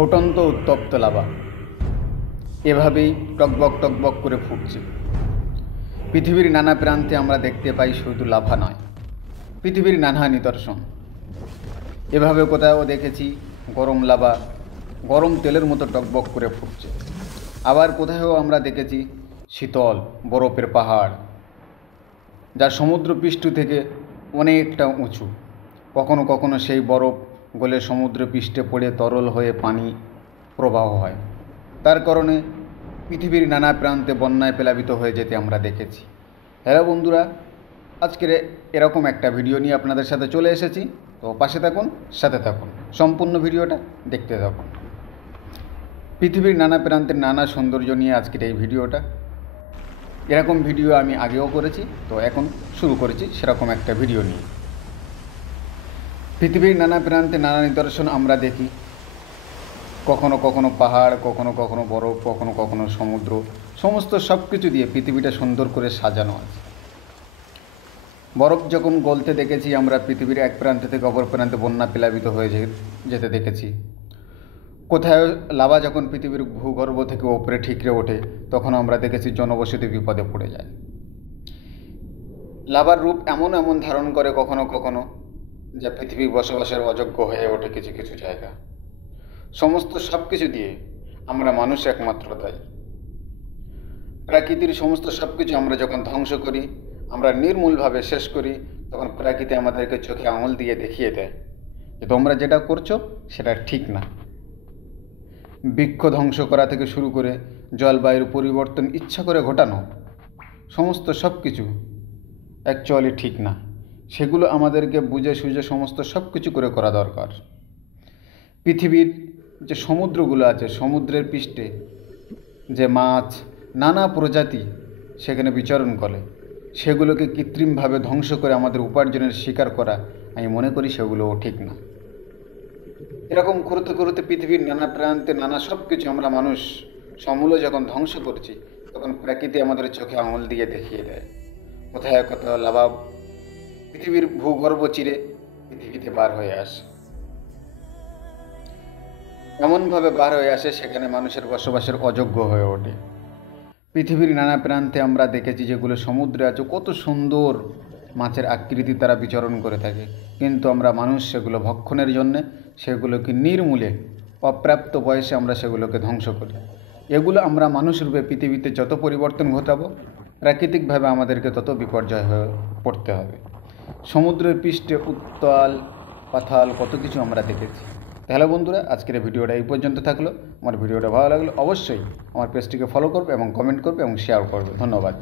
ফুটন্ত উত্তপ্ত লাভা এভাবেই টকবক করে ফুটছে। পৃথিবীর নানা প্রান্তে আমরা দেখতে পাই শুধু লাভা নয়, পৃথিবীর নানা নিদর্শন। এভাবে কোথাও দেখেছি গরম লাভা গরম তেলের মতো টকবক করে ফুটছে। আবার কোথাও আমরা দেখেছি শীতল বরফের পাহাড়, যা সমুদ্র পৃষ্ঠ থেকে অনেকটা উঁচু। কখনো কখনো সেই বরফ গলে সমুদ্র পৃষ্ঠে পড়ে তরল হয়ে পানি প্রবাহ হয়। তার কারণে পৃথিবীর নানা প্রান্তে বন্যায় প্লাবিত হয়ে যেতে আমরা দেখেছি। হ্যালো বন্ধুরা, আজকের এরকম একটা ভিডিও নিয়ে আপনাদের সাথে চলে এসেছি। তো পাশে থাকুন, সাথে থাকুন, সম্পূর্ণ ভিডিওটা দেখতে থাকুন। পৃথিবীর নানা প্রান্তের নানা সৌন্দর্য নিয়ে আজকের এই ভিডিওটা। এরকম ভিডিও আমি আগেও করেছি, তো এখন শুরু করেছি সেরকম একটা ভিডিও নিয়ে। পৃথিবীর নানা প্রান্তে নানা নিদর্শন আমরা দেখি। কখনো কখনো পাহাড়, কখনো কখনো বরফ, কখনো কখনো সমুদ্র, সমস্ত সব কিছু দিয়ে পৃথিবীটা সুন্দর করে সাজানো আছে। বরফ যখন গলতে দেখেছি আমরা, পৃথিবীর এক প্রান্ত থেকে অপর প্রান্তে বন্যা প্লাবিত হয়ে যেতে দেখেছি। কোথায় লাভা যখন পৃথিবীর ভূগর্ভ থেকে ওপরে ঠিকরে ওঠে, তখন আমরা দেখেছি জনবসতি বিপদে পড়ে যায়। লাভার রূপ এমন এমন ধারণ করে কখনো কখনো, যা পৃথিবী বসবাসের অযোগ্য হয়ে ওঠে কিছু কিছু জায়গা। সমস্ত সব কিছু দিয়ে আমরা মানুষ একমাত্র দায়ী। প্রাকৃতির সমস্ত সব কিছু আমরা যখন ধ্বংস করি, আমরা নির্মূলভাবে শেষ করি, তখন প্রকৃতি আমাদেরকে চোখে আঙুল দিয়ে দেখিয়ে দেয় যে তোমরা যেটা করছো সেটা ঠিক না। বৃক্ষ ধ্বংস করা থেকে শুরু করে জলবায়ুর পরিবর্তন ইচ্ছা করে ঘটানো, সমস্ত সব কিছু অ্যাকচুয়ালি ঠিক না। সেগুলো আমাদেরকে বুঝে সুঝে সমস্ত সব কিছু করে করা দরকার। পৃথিবীর যে সমুদ্রগুলো আছে, সমুদ্রের পৃষ্ঠে যে মাছ নানা প্রজাতি সেখানে বিচরণ করে, সেগুলোকে কৃত্রিমভাবে ধ্বংস করে আমাদের উপার্জনের শিকার করা, আমি মনে করি সেগুলোও ঠিক না। এরকম করতে করতে পৃথিবীর নানা প্রান্তে নানা সব কিছু আমরা মানুষ সমূলে যখন ধ্বংস করছি, তখন প্রকৃতি আমাদের চোখে আঙুল দিয়ে দেখিয়ে দেয় কোথায় কোথাও লাভা পৃথিবীর ভূগর্ভ চিরে পৃথিবীতে বার হয়ে আসে। এমনভাবে বার হয়ে আসে সেখানে মানুষের বসবাসের অযোগ্য হয়ে ওঠে। পৃথিবীর নানা প্রান্তে আমরা দেখেছি যেগুলো সমুদ্রে আছে, কত সুন্দর মাছের আকৃতি তারা বিচরণ করে থাকে, কিন্তু আমরা মানুষ সেগুলো ভক্ষণের জন্যে সেগুলোকে নির্মূলে অপ্রাপ্ত বয়সে আমরা সেগুলোকে ধ্বংস করি। এগুলো আমরা মানুষ রূপে পৃথিবীতে যত পরিবর্তন ঘটাবো, প্রাকৃতিকভাবে আমাদেরকে তত বিপর্যয় হয়ে পড়তে হবে। সমুদ্রের পৃষ্ঠে উত্তাল পাতাল কত কিছু আমরা দেখেছি। তাহলে বন্ধুরা, আজকের ভিডিওটা এই পর্যন্ত থাকলো। আমার ভিডিওটা ভালো লাগলে অবশ্যই আমার পেজটিকে ফলো করবে এবং কমেন্ট করবে এবং শেয়ার করবে। ধন্যবাদ।